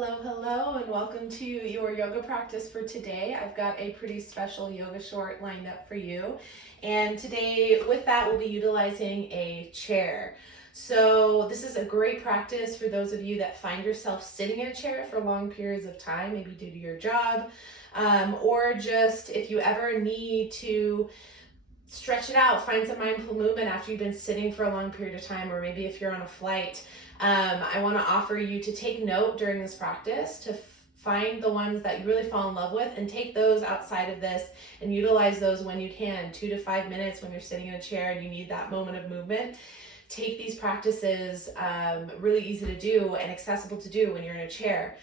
Hello, and welcome to your yoga practice for today. I've got a pretty special yoga short lined up for you. And today, with that, we'll be utilizing a chair. So this is a great practice for those of you that find yourself sitting in a chair for long periods of time, maybe due to your job, or just if you ever need to stretch it out, find some mindful movement after you've been sitting for a long period of time, or maybe if you're on a flight. I want to offer you to take note during this practice to find the ones that you really fall in love with and take those outside of this and utilize those when you can. 2 to 5 minutes when you're sitting in a chair and you need that moment of movement. Take these practices, really easy to do and accessible to do when you're in a chair.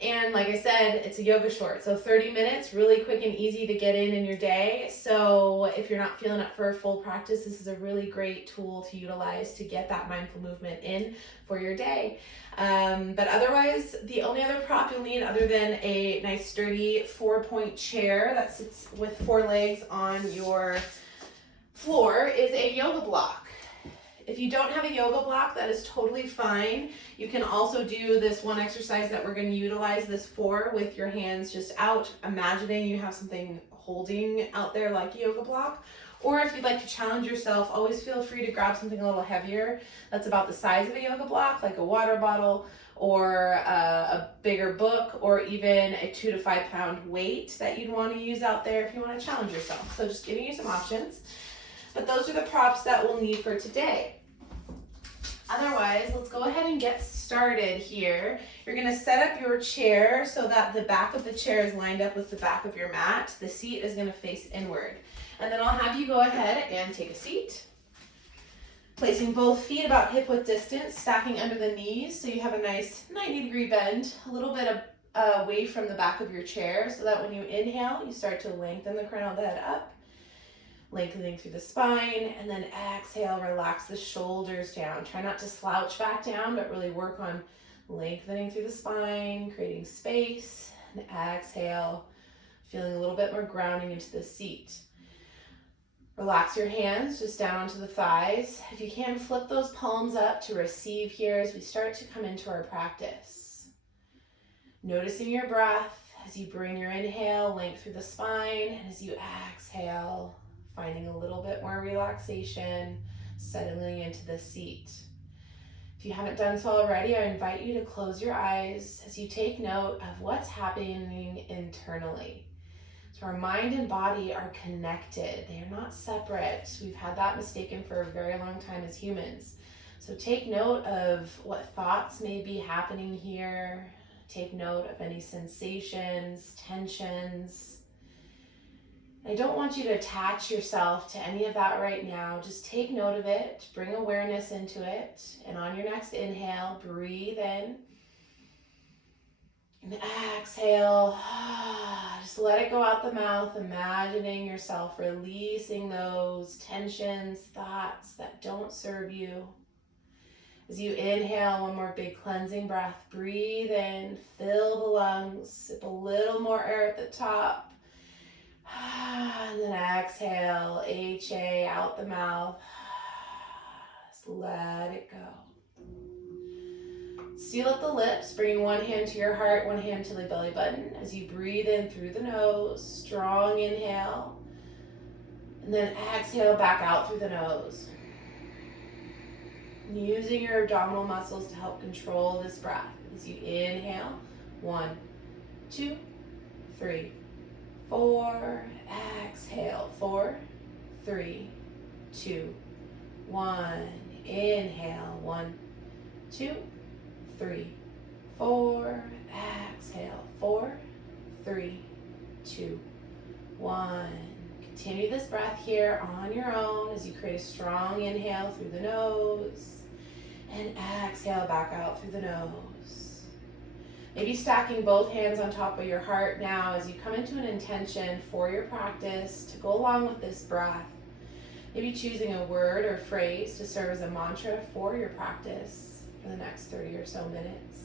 And like I said, it's a yoga short, so 30 minutes, really quick and easy to get in your day. So if you're not feeling up for a full practice, this is a really great tool to utilize to get that mindful movement in for your day. But otherwise, the only other prop you'll need other than a nice sturdy 4-point chair that sits with 4 legs on your floor is a yoga block. If you don't have a yoga block, that is totally fine. You can also do this one exercise that we're going to utilize this for with your hands just out, imagining you have something holding out there like a yoga block. Or if you'd like to challenge yourself, always feel free to grab something a little heavier that's about the size of a yoga block, like a water bottle or a bigger book, or even a 2 to 5 pound weight that you'd want to use out there if you want to challenge yourself. So just giving you some options. But those are the props that we'll need for today. Otherwise, let's go ahead and get started here. You're going to set up your chair so that the back of the chair is lined up with the back of your mat. The seat is going to face inward. And then I'll have you go ahead and take a seat. Placing both feet about hip-width distance, stacking under the knees so you have a nice 90-degree bend, a little bit away from the back of your chair so that when you inhale, you start to lengthen the crown of the head up. Lengthening through the spine, and then exhale, relax the shoulders down. Try not to slouch back down, but really work on lengthening through the spine, creating space, and exhale, feeling a little bit more grounding into the seat. Relax your hands just down onto the thighs. If you can, flip those palms up to receive here as we start to come into our practice. Noticing your breath as you bring your inhale, length through the spine, and as you exhale, finding a little bit more relaxation, settling into the seat. If you haven't done so already, I invite you to close your eyes as you take note of what's happening internally. So our mind and body are connected. They are not separate. We've had that mistaken for a very long time as humans. So take note of what thoughts may be happening here. Take note of any sensations, tensions. I don't want you to attach yourself to any of that right now. Just take note of it, bring awareness into it, and on your next inhale, breathe in, and exhale, just let it go out the mouth, imagining yourself releasing those tensions, thoughts that don't serve you. As you inhale, one more big cleansing breath, breathe in, fill the lungs, sip a little more air at the top. And then exhale, HA out the mouth. Just let it go. Seal up the lips, bringing one hand to your heart, one hand to the belly button as you breathe in through the nose. Strong inhale. And then exhale back out through the nose. Using your abdominal muscles to help control this breath. As you inhale, 1, 2, 3, 4, exhale, 4, 3, 2, 1, inhale, 1, 2, 3, 4, exhale, 4, 3, 2, 1. Continue this breath here on your own as you create a strong inhale through the nose and exhale back out through the nose. Maybe stacking both hands on top of your heart now as you come into an intention for your practice to go along with this breath. Maybe choosing a word or phrase to serve as a mantra for your practice for the next 30 or so minutes.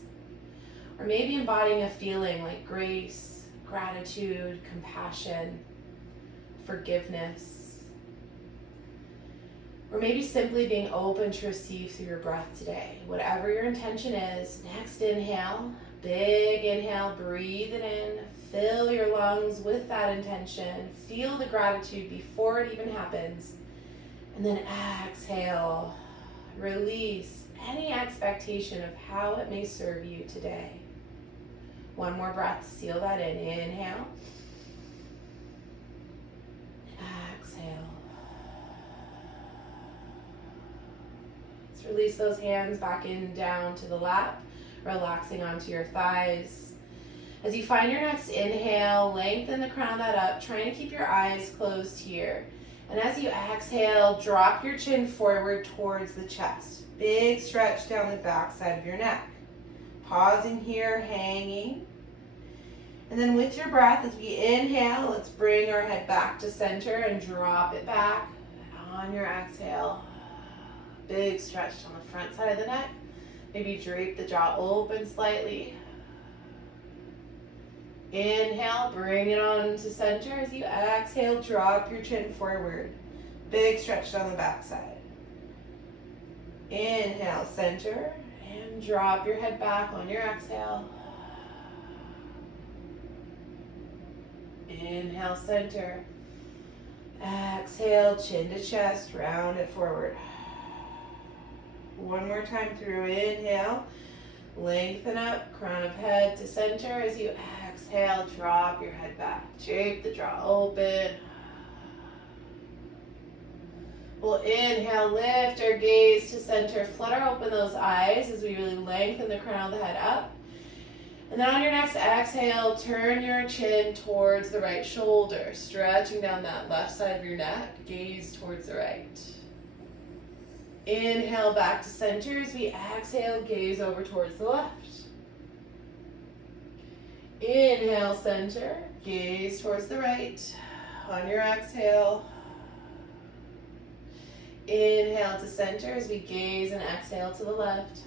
Or maybe embodying a feeling like grace, gratitude, compassion, forgiveness. Or maybe simply being open to receive through your breath today. Whatever your intention is, next inhale, Big inhale, breathe it in. Fill your lungs with that intention. Feel the gratitude before it even happens. And then exhale. Release any expectation of how it may serve you today. One more breath to seal that in. Inhale. Exhale. Let's release those hands back in down to the lap, relaxing onto your thighs. As you find your next inhale, lengthen the crown of that up, trying to keep your eyes closed here. And as you exhale, drop your chin forward towards the chest. Big stretch down the back side of your neck. Pausing here, hanging. And then with your breath, as we inhale, let's bring our head back to center and drop it back on your exhale. Big stretch on the front side of the neck. Maybe drape the jaw open slightly. Inhale, bring it on to center. As you exhale, drop your chin forward. Big stretch down the back side. Inhale, center, and drop your head back on your exhale. Inhale, center. Exhale, chin to chest, round it forward. One more time through. Inhale, lengthen up, crown of head to center. As you exhale, drop your head back. Drape the jaw open. We'll inhale, lift our gaze to center. Flutter open those eyes as we really lengthen the crown of the head up. And then on your next exhale, turn your chin towards the right shoulder, stretching down that left side of your neck, gaze towards the right. Inhale back to center. As we exhale, gaze over towards the left. Inhale, center, gaze towards the right. On your exhale, inhale to center as we gaze and exhale to the left.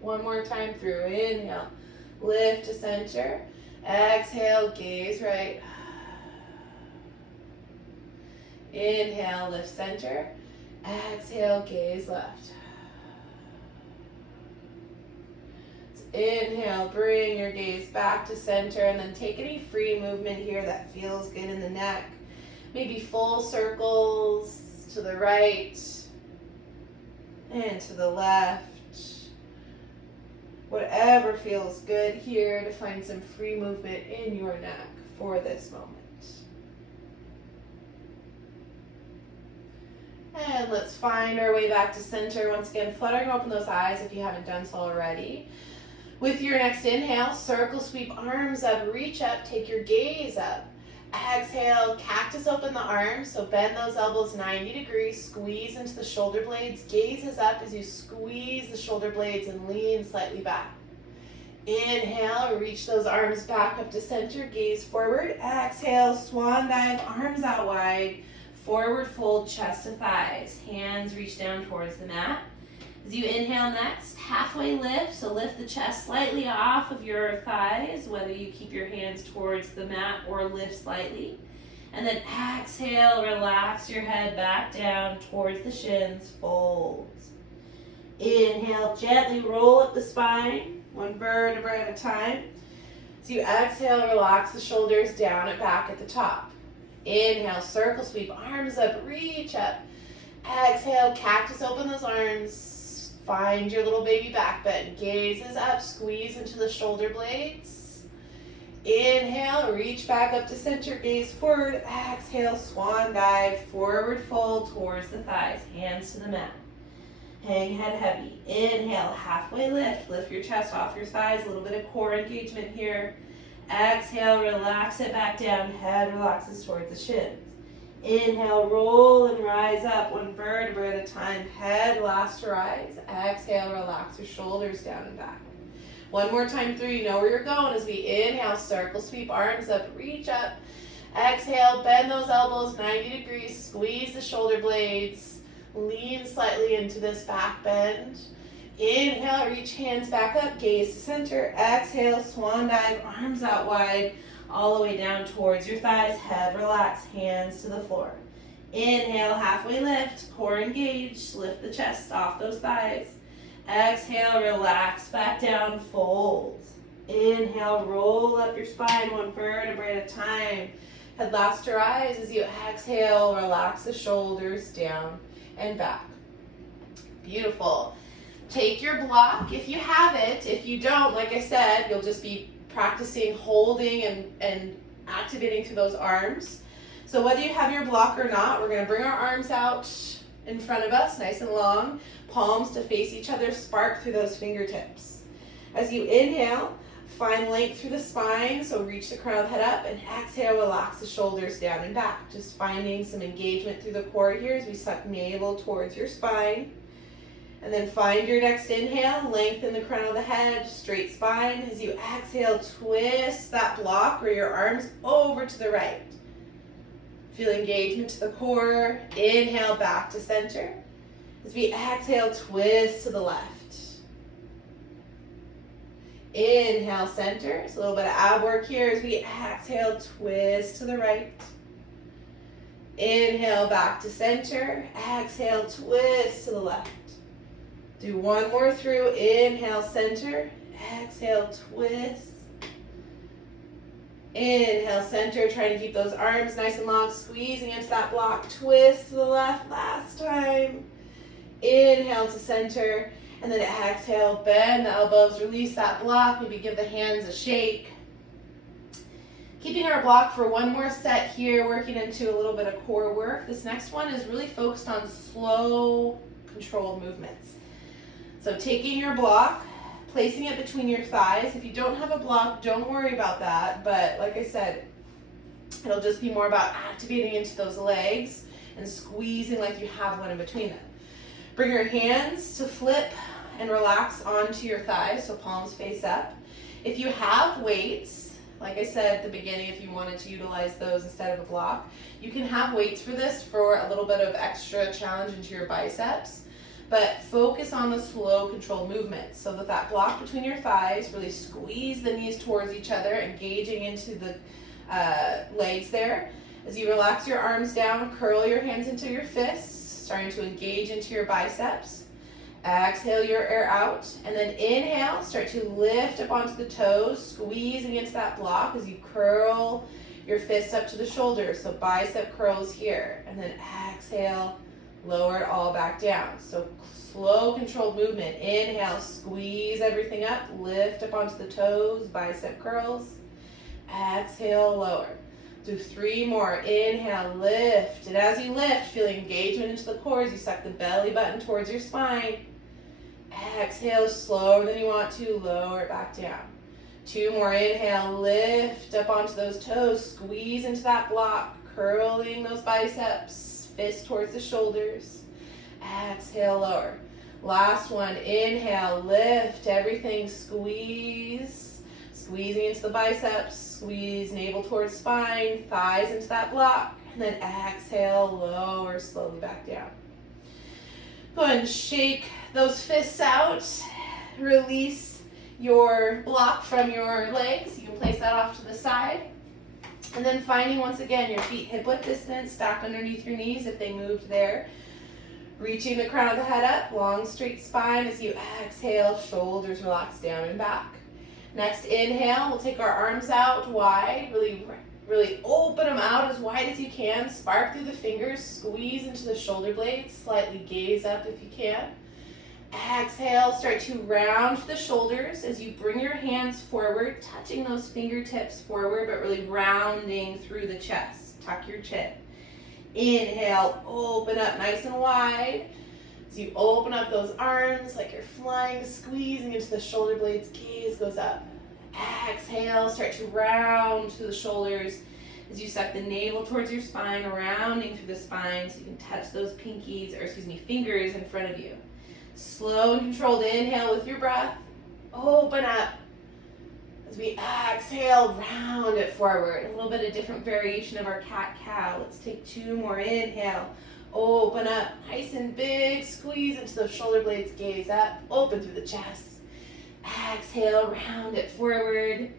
One more time through. Inhale, lift to center. Exhale, gaze right. Inhale, lift center. Exhale, gaze left. Inhale, bring your gaze back to center, and then take any free movement here that feels good in the neck. Maybe full circles to the right and to the left. Whatever feels good here to find some free movement in your neck for this moment. And let's find our way back to center. Once again, fluttering open those eyes if you haven't done so already. With your next inhale, circle sweep arms up, reach up, take your gaze up. Exhale, cactus open the arms, so bend those elbows 90 degrees, squeeze into the shoulder blades, gaze is up as you squeeze the shoulder blades and lean slightly back. Inhale, reach those arms back up to center, gaze forward. Exhale, swan dive, arms out wide, forward fold, chest to thighs. Hands reach down towards the mat. As you inhale next, halfway lift, so lift the chest slightly off of your thighs, whether you keep your hands towards the mat or lift slightly. And then exhale, relax your head back down towards the shins, fold. Inhale, gently roll up the spine, one vertebra at a time. As you exhale, relax the shoulders down and back at the top. Inhale, circle sweep, arms up, reach up. Exhale, cactus open those arms. Find your little baby back bend. Gaze is up, squeeze into the shoulder blades. Inhale, reach back up to center, gaze forward. Exhale, swan dive, forward fold towards the thighs, hands to the mat. Hang head heavy. Inhale, halfway lift. Lift your chest off your thighs, a little bit of core engagement here. Exhale, relax it back down, head relaxes towards the shins. Inhale, roll and rise up, one vertebra at a time, head last to rise. Exhale, relax your shoulders down and back. One more time through, you know where you're going. As we inhale, circle sweep, arms up, reach up. Exhale, bend those elbows 90 degrees, squeeze the shoulder blades, lean slightly into this back bend. Inhale, reach hands back up, gaze to center. Exhale, swan dive, arms out wide, all the way down towards your thighs, head relaxed, hands to the floor. Inhale, halfway lift, core engaged, lift the chest off those thighs. Exhale, relax back down, fold. Inhale, roll up your spine one vertebrae at a time. Head last to rise as you exhale, relax the shoulders down and back. Beautiful. Take your block if you have it. If you don't, like I said, you'll just be practicing holding and activating through those arms. So whether you have your block or not, we're going to bring our arms out in front of us, nice and long, palms to face each other, spark through those fingertips. As you inhale, find length through the spine, so reach the crown of the head up, and exhale, relax the shoulders down and back. Just finding some engagement through the core here as we suck navel towards your spine. And then find your next inhale, lengthen the crown of the head, straight spine. As you exhale, twist that block or your arms over to the right. Feel engagement to the core. Inhale, back to center. As we exhale, twist to the left. Inhale, center. It's a little bit of ab work here as we exhale, twist to the right. Inhale, back to center. Exhale, twist to the left. Do one more through. Inhale, center. Exhale, twist. Inhale, center. Try to keep those arms nice and long. Squeeze against that block. Twist to the left. Last time. Inhale to center. And then exhale, bend the elbows. Release that block. Maybe give the hands a shake. Keeping our block for one more set here, working into a little bit of core work. This next one is really focused on slow, controlled movements. So taking your block, placing it between your thighs. If you don't have a block, don't worry about that. But like I said, it'll just be more about activating into those legs and squeezing like you have one in between them. Bring your hands to flip and relax onto your thighs, so palms face up. If you have weights, like I said at the beginning, if you wanted to utilize those instead of a block, you can have weights for this for a little bit of extra challenge into your biceps. But focus on the slow, controlled movements so that block between your thighs, really squeeze the knees towards each other, engaging into the legs there. As you relax your arms down, curl your hands into your fists, starting to engage into your biceps. Exhale your air out, and then inhale, start to lift up onto the toes, squeeze against that block as you curl your fists up to the shoulders, so bicep curls here, and then exhale, lower it all back down. So slow, controlled movement. Inhale, squeeze everything up, lift up onto the toes, bicep curls. Exhale, lower. Do 3 more. Inhale, lift. And as you lift, feel engagement into the core as you suck the belly button towards your spine. Exhale, slower than you want to, lower it back down. 2 more. Inhale, lift up onto those toes, squeeze into that block, curling those biceps. Fist towards the shoulders. Exhale, lower. Last one. Inhale, lift everything, squeeze. Squeezing into the biceps, squeeze navel towards spine, thighs into that block, and then exhale, lower slowly back down. Go ahead and shake those fists out. Release your block from your legs. You can place that off to the side. And then finding, once again, your feet hip-width distance, stacked underneath your knees if they moved there. Reaching the crown of the head up, long straight spine as you exhale, shoulders relax down and back. Next inhale, we'll take our arms out wide, really open them out as wide as you can. Spark through the fingers, squeeze into the shoulder blades, slightly gaze up if you can. Exhale, start to round the shoulders as you bring your hands forward, touching those fingertips forward, but really rounding through the chest. Tuck your chin. Inhale, open up nice and wide. As you open up those arms like you're flying, squeezing into the shoulder blades, gaze goes up. Exhale, start to round through the shoulders as you suck the navel towards your spine, rounding through the spine so you can touch those fingers in front of you. Slow and controlled inhale with your breath. Open up. As we exhale, round it forward. A little bit of different variation of our cat-cow. Let's take 2 more. Inhale. Open up. Nice and big. Squeeze into those shoulder blades. Gaze up. Open through the chest. Exhale, round it forward.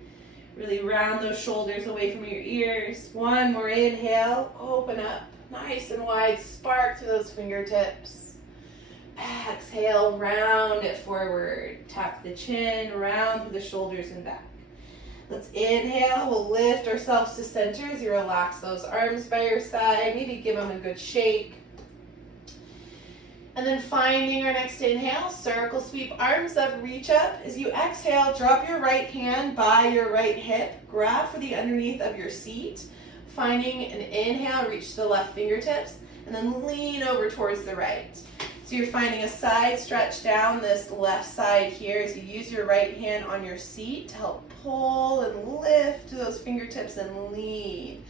Really round those shoulders away from your ears. 1 more. Inhale. Open up. Nice and wide. Spark through those fingertips. Exhale, round it forward. Tuck the chin, round through the shoulders and back. Let's inhale. We'll lift ourselves to center as you relax those arms by your side. Maybe give them a good shake. And then finding our next inhale, circle sweep, arms up, reach up. As you exhale, drop your right hand by your right hip. Grab for the underneath of your seat. Finding an inhale, reach to the left fingertips, and then lean over towards the right. So you're finding a side stretch down this left side here as you use your right hand on your seat to help pull and lift those fingertips and lean.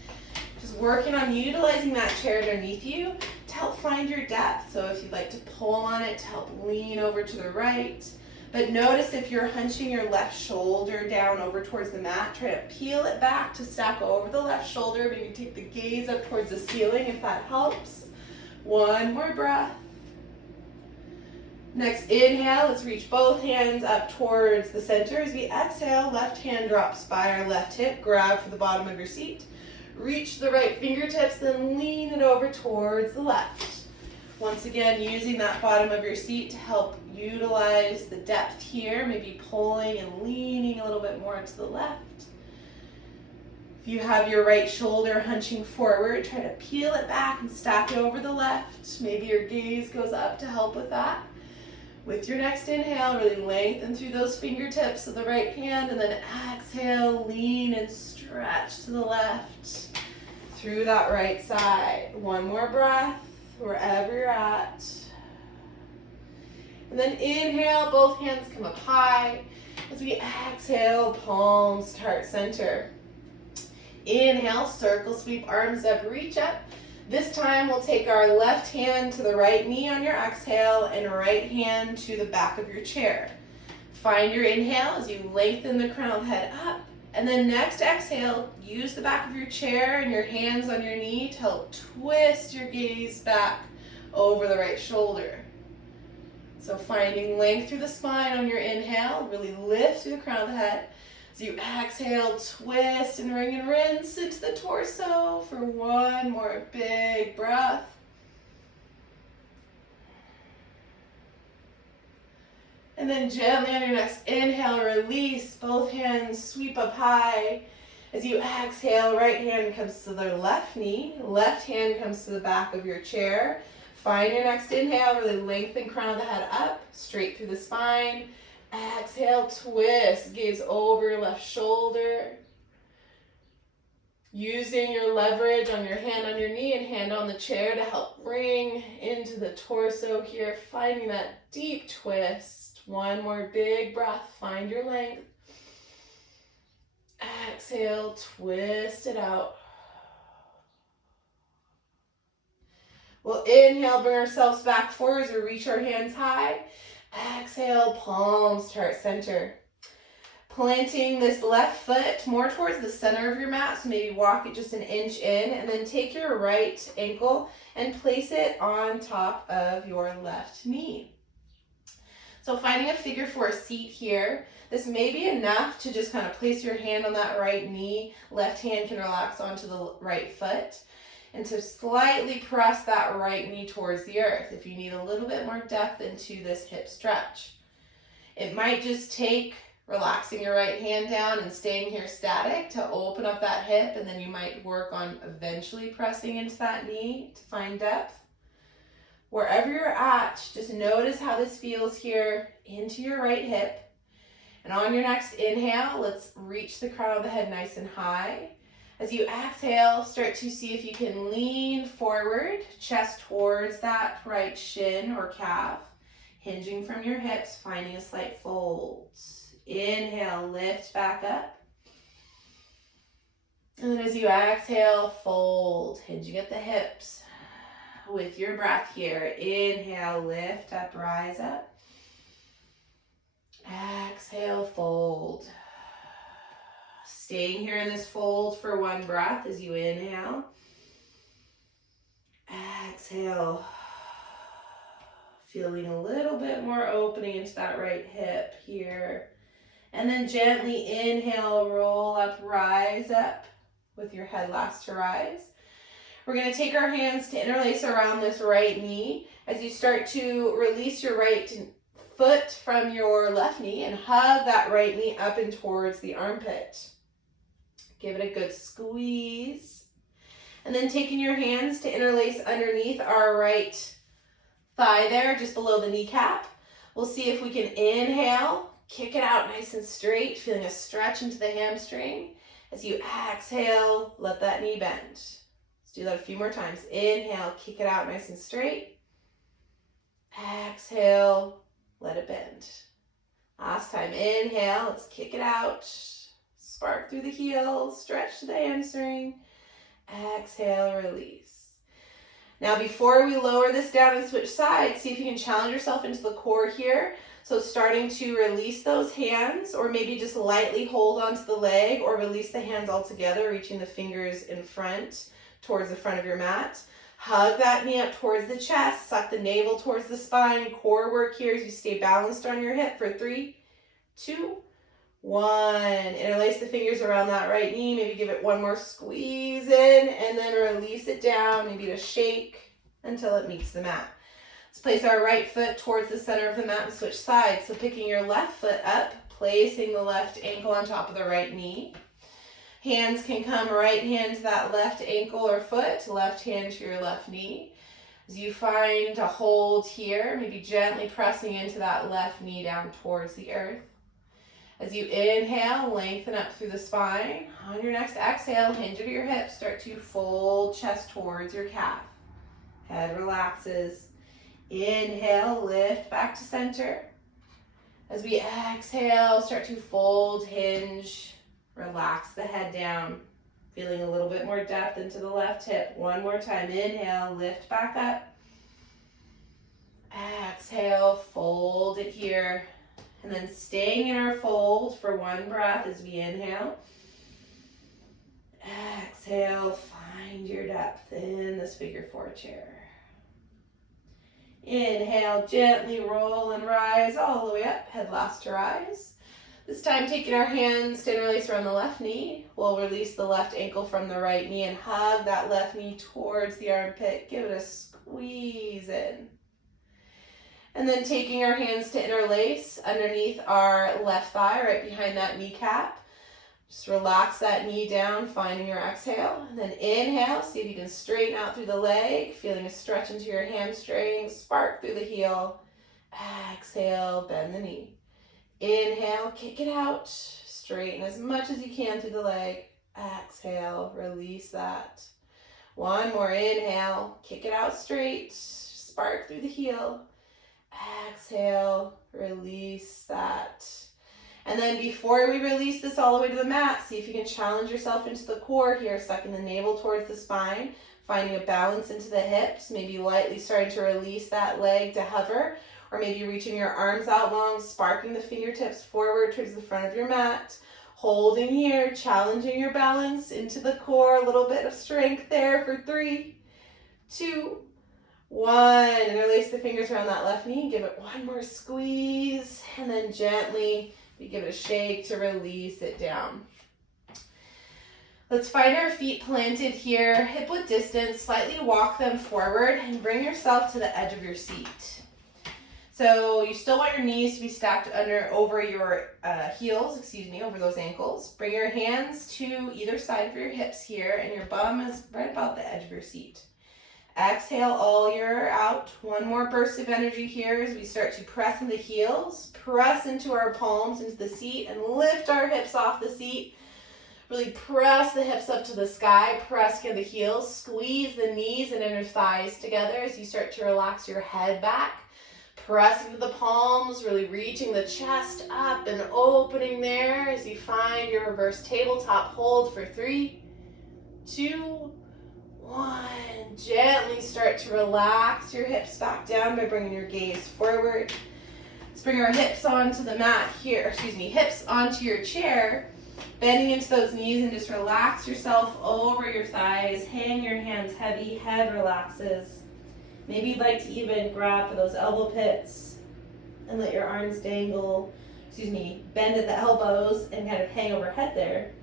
Just working on utilizing that chair underneath you to help find your depth. So if you'd like to pull on it to help lean over to the right. But notice if you're hunching your left shoulder down over towards the mat, try to peel it back to stack over the left shoulder. Maybe take the gaze up towards the ceiling if that helps. One more breath. Next inhale, let's reach both hands up towards the center. As we exhale, left hand drops by our left hip. Grab for the bottom of your seat. Reach the right fingertips, then lean it over towards the left. Once again, using that bottom of your seat to help utilize the depth here, maybe pulling and leaning a little bit more to the left. If you have your right shoulder hunching forward, try to peel it back and stack it over the left. Maybe your gaze goes up to help with that. With your next inhale, really lengthen through those fingertips of the right hand, and then exhale, lean and stretch to the left through that right side. One more breath, wherever you're at. And then inhale, both hands come up high. As we exhale, palms to heart center. Inhale, circle sweep, arms up, reach up. This time we'll take our left hand to the right knee on your exhale and right hand to the back of your chair. Find your inhale as you lengthen the crown of the head up. And then next exhale, use the back of your chair and your hands on your knee to help twist your gaze back over the right shoulder. So finding length through the spine on your inhale, really lift through the crown of the head. As you exhale, twist and ring and rinse into the torso for one more big breath. And then gently on your next inhale, release. Both hands sweep up high. As you exhale, right hand comes to the left knee. Left hand comes to the back of your chair. Find your next inhale, really lengthen crown of the head up, straight through the spine. Exhale, twist, gaze over your left shoulder. Using your leverage on your hand on your knee and hand on the chair to help bring into the torso here, finding that deep twist. One more big breath, find your length. Exhale, twist it out. We'll inhale, bring ourselves back forward as we reach our hands high. Exhale, palms to heart center. Planting this left foot more towards the center of your mat, so maybe walk it just an inch in, and then take your right ankle and place it on top of your left knee. So finding a figure 4 seat here. This may be enough to just kind of place your hand on that right knee. Left hand can relax onto the right foot. And to slightly press that right knee towards the earth if you need a little bit more depth into this hip stretch. It might just take relaxing your right hand down and staying here static to open up that hip, and then you might work on eventually pressing into that knee to find depth. Wherever you're at, just notice how this feels here into your right hip. And on your next inhale, let's reach the crown of the head nice and high. As you exhale, start to see if you can lean forward, chest towards that right shin or calf, hinging from your hips, finding a slight fold. Inhale, lift back up. And then as you exhale, fold, hinging at the hips. With your breath here, inhale, lift up, rise up. Exhale, fold. Staying here in this fold for one breath as you inhale. Exhale. Feeling a little bit more opening into that right hip here. And then gently inhale, roll up, rise up with your head last to rise. We're going to take our hands to interlace around this right knee As you start to release your right foot from your left knee and hug that right knee up and towards the armpit. Give it a good squeeze. And then taking your hands to interlace underneath our right thigh there, just below the kneecap. We'll see if we can inhale, kick it out nice and straight, feeling a stretch into the hamstring. As you exhale, let that knee bend. Let's do that a few more times. Inhale, kick it out nice and straight. Exhale, let it bend. Last time, inhale, let's kick it out. Spark through the heel, stretch to the hamstring. Exhale, release. Now before we lower this down and switch sides, see if you can challenge yourself into the core here. So starting to release those hands, or maybe just lightly hold onto the leg, or release the hands altogether, reaching the fingers in front towards the front of your mat. Hug that knee up towards the chest, suck the navel towards the spine. Core work here as you stay balanced on your hip for 3, 2, 1. Interlace the fingers around that right knee. Maybe give it one more squeeze in, and then release it down. Maybe to shake until it meets the mat. Let's place our right foot towards the center of the mat and switch sides. So picking your left foot up, placing the left ankle on top of the right knee. Hands can come right hand to that left ankle or foot, left hand to your left knee. As you find a hold here, maybe gently pressing into that left knee down towards the earth. As you inhale, lengthen up through the spine. On your next exhale, hinge at your hips. Start to fold chest towards your calf. Head relaxes. Inhale, lift back to center. As we exhale, start to fold, hinge, relax the head down. Feeling a little bit more depth into the left hip. One more time. Inhale, lift back up. Exhale, fold it here. And then staying in our fold for one breath as we inhale. Exhale, find your depth in this figure 4 chair. Inhale, gently roll and rise all the way up, head last to rise. This time taking our hands to interlace around the left knee. We'll release the left ankle from the right knee and hug that left knee towards the armpit. Give it a squeeze in. And then taking our hands to interlace underneath our left thigh, right behind that kneecap. Just relax that knee down, finding your exhale. And then inhale, see if you can straighten out through the leg, feeling a stretch into your hamstring, spark through the heel. Exhale, bend the knee. Inhale, kick it out, straighten as much as you can through the leg. Exhale, release that. One more, inhale, kick it out straight, spark through the heel. Exhale, release that. And then before we release this all the way to the mat, see if you can challenge yourself into the core here, sucking the navel towards the spine, finding a balance into the hips, maybe lightly starting to release that leg to hover, or maybe reaching your arms out long, sparking the fingertips forward towards the front of your mat, holding here, challenging your balance into the core, a little bit of strength there for 3, 2, 1. Interlace the fingers around that left knee, give it one more squeeze, and then gently we give it a shake to release it down. Let's find our feet planted here, hip width distance, slightly walk them forward and bring yourself to the edge of your seat. So you still want your knees to be stacked over your heels, over those ankles. Bring your hands to either side of your hips here, and your bum is right about the edge of your seat. Exhale all year out. One more burst of energy here as we start to press in the heels, press into our palms into the seat, and lift our hips off the seat. Really press the hips up to the sky, press into the heels, squeeze the knees and inner thighs together as you start to relax your head back. Press into the palms, really reaching the chest up and opening there as you find your reverse tabletop hold for 3, 2, 1. Gently start to relax your hips back down by bringing your gaze forward. Let's bring our hips onto the mat here, hips onto your chair, bending into those knees, and just relax yourself over your thighs. Hang your hands heavy, head relaxes. Maybe you'd like to even grab for those elbow pits and let your arms bend at the elbows and kind of hang overhead there.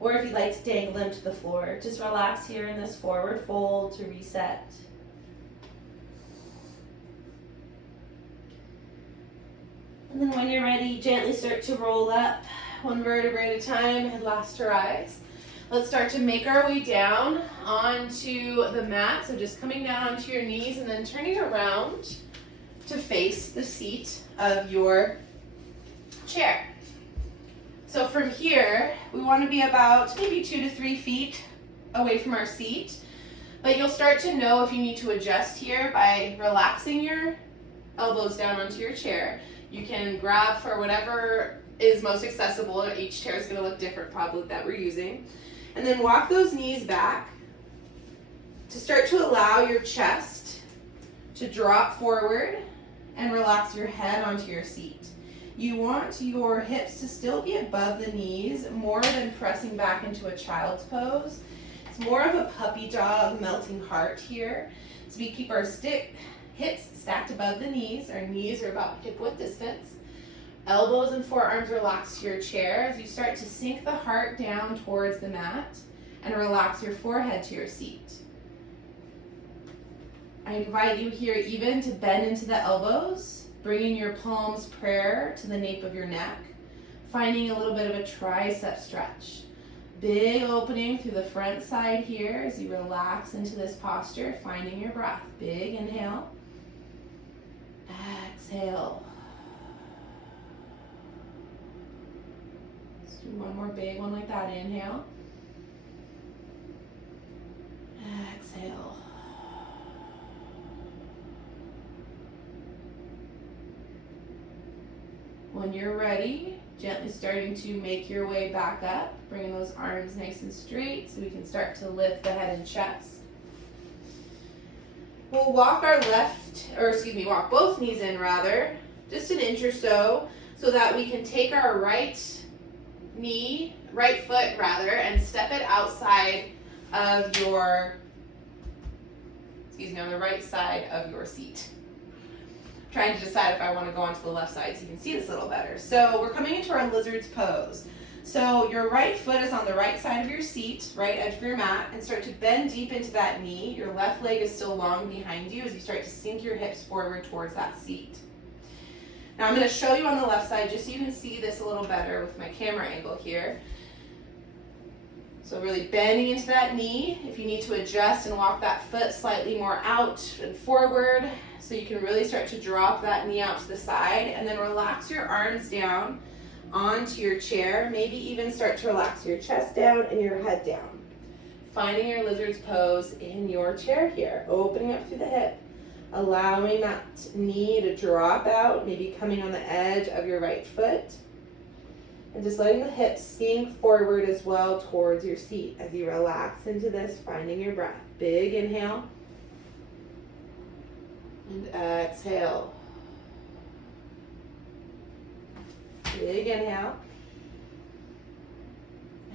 Or if you'd like to dangle them to the floor, just relax here in this forward fold to reset. And then when you're ready, gently start to roll up, one vertebrae at a time, head last to rise. Let's start to make our way down onto the mat. So just coming down onto your knees and then turning around to face the seat of your chair. So from here, we want to be about maybe 2 to 3 feet away from our seat. But you'll start to know if you need to adjust here by relaxing your elbows down onto your chair. You can grab for whatever is most accessible. Each chair is going to look different probably that we're using. And then walk those knees back to start to allow your chest to drop forward and relax your head onto your seat. You want your hips to still be above the knees more than pressing back into a child's pose. It's more of a puppy dog melting heart here. So we keep our hips stacked above the knees. Our knees are about hip width distance. Elbows and forearms relax to your chair as you start to sink the heart down towards the mat and relax your forehead to your seat. I invite you here even to bend into the elbows, bringing your palms prayer to the nape of your neck, finding a little bit of a tricep stretch. Big opening through the front side here as you relax into this posture, finding your breath. Big inhale. Exhale. Let's do one more big one like that. Inhale. Exhale. When you're ready, gently starting to make your way back up, bringing those arms nice and straight so we can start to lift the head and chest. We'll walk walk both knees in rather, just an inch or so that we can take our right foot and step it outside of on the right side of your seat. Trying to decide if I want to go onto the left side so you can see this a little better. So we're coming into our lizard's pose. So your right foot is on the right side of your seat, right edge of your mat, and start to bend deep into that knee. Your left leg is still long behind you as you start to sink your hips forward towards that seat. Now I'm going to show you on the left side just so you can see this a little better with my camera angle here. So really bending into that knee. If you need to adjust and walk that foot slightly more out and forward so you can really start to drop that knee out to the side, and then relax your arms down onto your chair. Maybe even start to relax your chest down and your head down. Finding your lizard's pose in your chair here. Opening up through the hip. Allowing that knee to drop out, maybe coming on the edge of your right foot. And just letting the hips sink forward as well towards your seat as you relax into this, finding your breath. Big inhale. And exhale. Big inhale.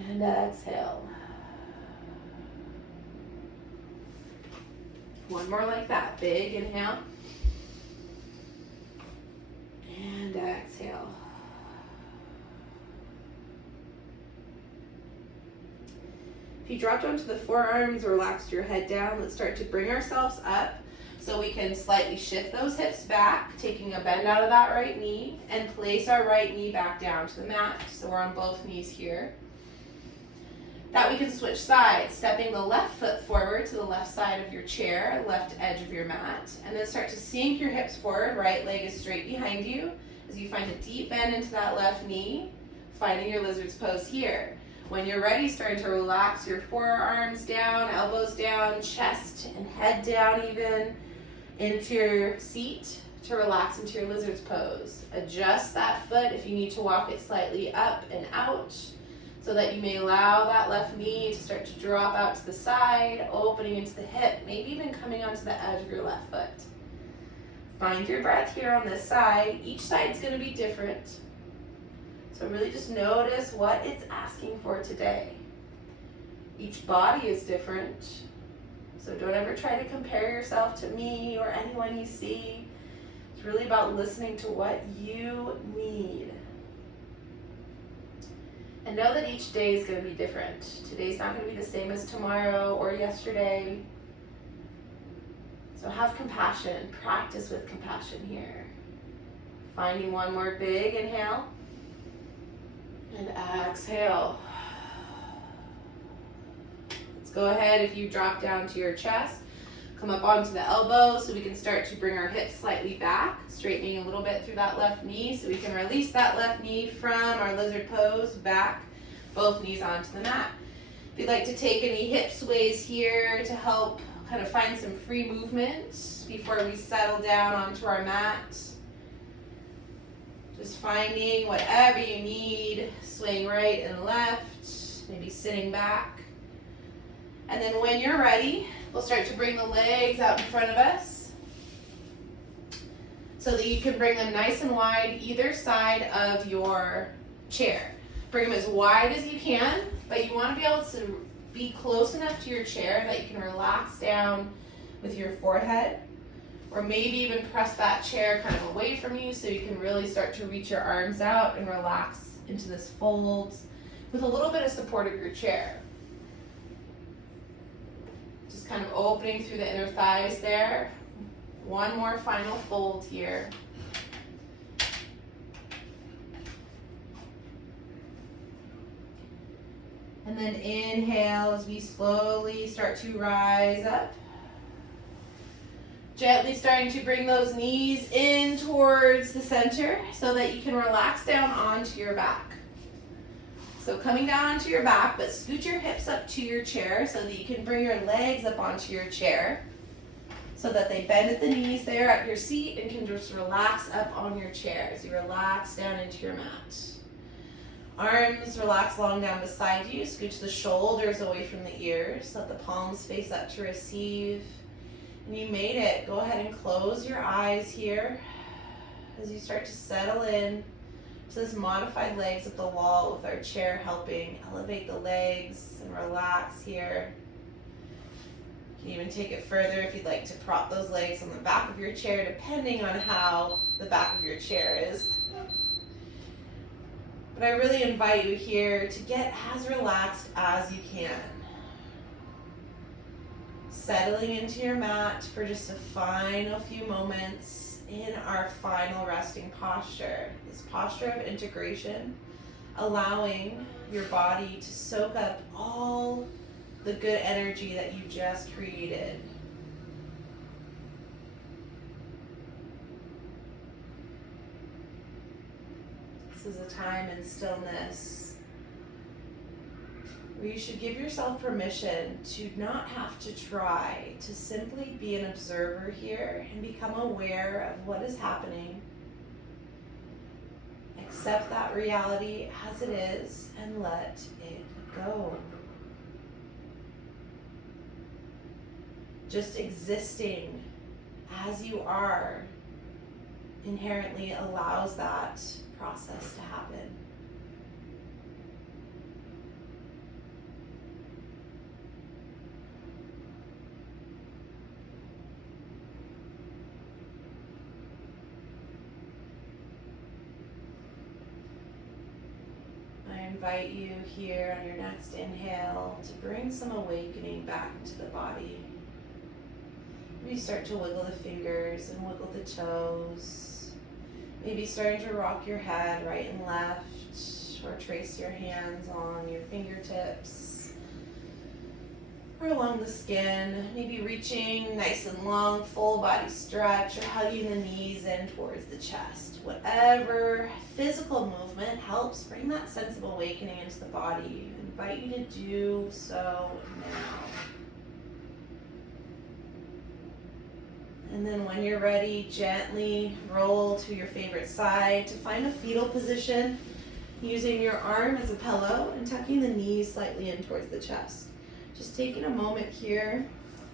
And exhale. One more like that. Big inhale. And exhale. If you dropped onto the forearms or relaxed your head down, let's start to bring ourselves up so we can slightly shift those hips back, taking a bend out of that right knee, and place our right knee back down to the mat. So we're on both knees here. That we can switch sides, stepping the left foot forward to the left side of your chair, left edge of your mat, and then start to sink your hips forward. Right leg is straight behind you as you find a deep bend into that left knee, finding your lizard's pose here. When you're ready, starting to relax your forearms down, elbows down, chest and head down even into your seat to relax into your lizard's pose. Adjust that foot if you need to walk it slightly up and out so that you may allow that left knee to start to drop out to the side, opening into the hip, maybe even coming onto the edge of your left foot. Find your breath here on this side. Each side's going to be different. So really just notice what it's asking for today. Each body is different. So don't ever try to compare yourself to me or anyone you see. It's really about listening to what you need. And know that each day is going to be different. Today's not going to be the same as tomorrow or yesterday. So have compassion. Practice with compassion here. Finding one more big inhale. And exhale. Let's go ahead, if you drop down to your chest, come up onto the elbow so we can start to bring our hips slightly back, straightening a little bit through that left knee so we can release that left knee from our lizard pose back, both knees onto the mat. If you'd like to take any hip sways here to help kind of find some free movement before we settle down onto our mat. Just finding whatever you need, swaying right and left, maybe sitting back. And then when you're ready, we'll start to bring the legs out in front of us so that you can bring them nice and wide either side of your chair. Bring them as wide as you can, but you want to be able to be close enough to your chair that you can relax down with your forehead, or maybe even press that chair kind of away from you so you can really start to reach your arms out and relax into this fold with a little bit of support of your chair. Just kind of opening through the inner thighs there. One more final fold here. And then inhale as we slowly start to rise up. Gently starting to bring those knees in towards the center so that you can relax down onto your back. So coming down onto your back, but scoot your hips up to your chair so that you can bring your legs up onto your chair so that they bend at the knees there at your seat and can just relax up on your chair as you relax down into your mat. Arms relax long down beside you. Scooch the shoulders away from the ears. Let the palms face up to receive. And you made it. Go ahead and close your eyes here as you start to settle in to this modified legs at the wall with our chair helping elevate the legs and relax here. You can even take it further if you'd like to prop those legs on the back of your chair, depending on how the back of your chair is. But I really invite you here to get as relaxed as you can. Settling into your mat for just a final few moments in our final resting posture. This posture of integration, allowing your body to soak up all the good energy that you just created. This is a time in stillness where you should give yourself permission to not have to try, to simply be an observer here and become aware of what is happening. Accept that reality as it is and let it go. Just existing as you are inherently allows that process to happen. I invite you here on your next inhale to bring some awakening back into the body. Maybe start to wiggle the fingers and wiggle the toes. Maybe starting to rock your head right and left, or trace your hands on your fingertips or along the skin. Maybe reaching nice and long, full body stretch, or hugging the knees in towards the chest. Whatever physical movement helps bring that sense of awakening into the body. I invite you to do so now. And then when you're ready, gently roll to your favorite side to find a fetal position, using your arm as a pillow and tucking the knees slightly in towards the chest. Just taking a moment here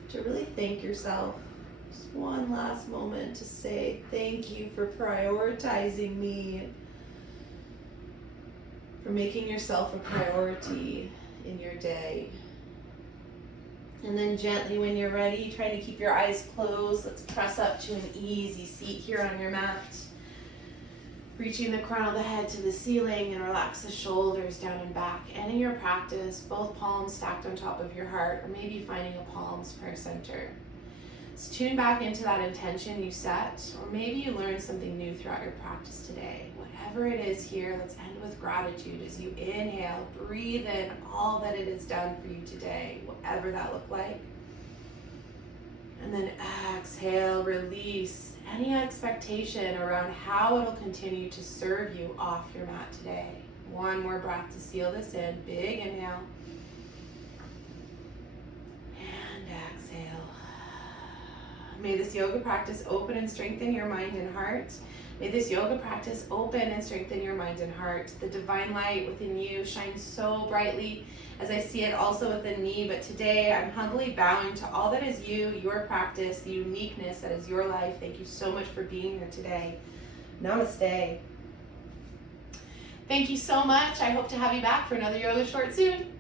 to really thank yourself. Just one last moment to say thank you for prioritizing me, for making yourself a priority in your day. And then gently, when you're ready, trying to keep your eyes closed, let's press up to an easy seat here on your mat. Reaching the crown of the head to the ceiling and relax the shoulders down and back. And in your practice, both palms stacked on top of your heart, or maybe finding a palms prayer center. Let's tune back into that intention you set, or maybe you learned something new throughout your practice today. Whatever it is here, let's end with gratitude as you inhale, breathe in all that it has done for you today, whatever that looked like. And then exhale, release any expectation around how it'll continue to serve you off your mat today. One more breath to seal this in. Big inhale. And exhale. May this yoga practice open and strengthen your mind and heart. May this yoga practice open and strengthen your mind and heart. The divine light within you shines so brightly as I see it also within me. But today I'm humbly bowing to all that is you, your practice, the uniqueness that is your life. Thank you so much for being here today. Namaste. Thank you so much. I hope to have you back for another yoga short soon.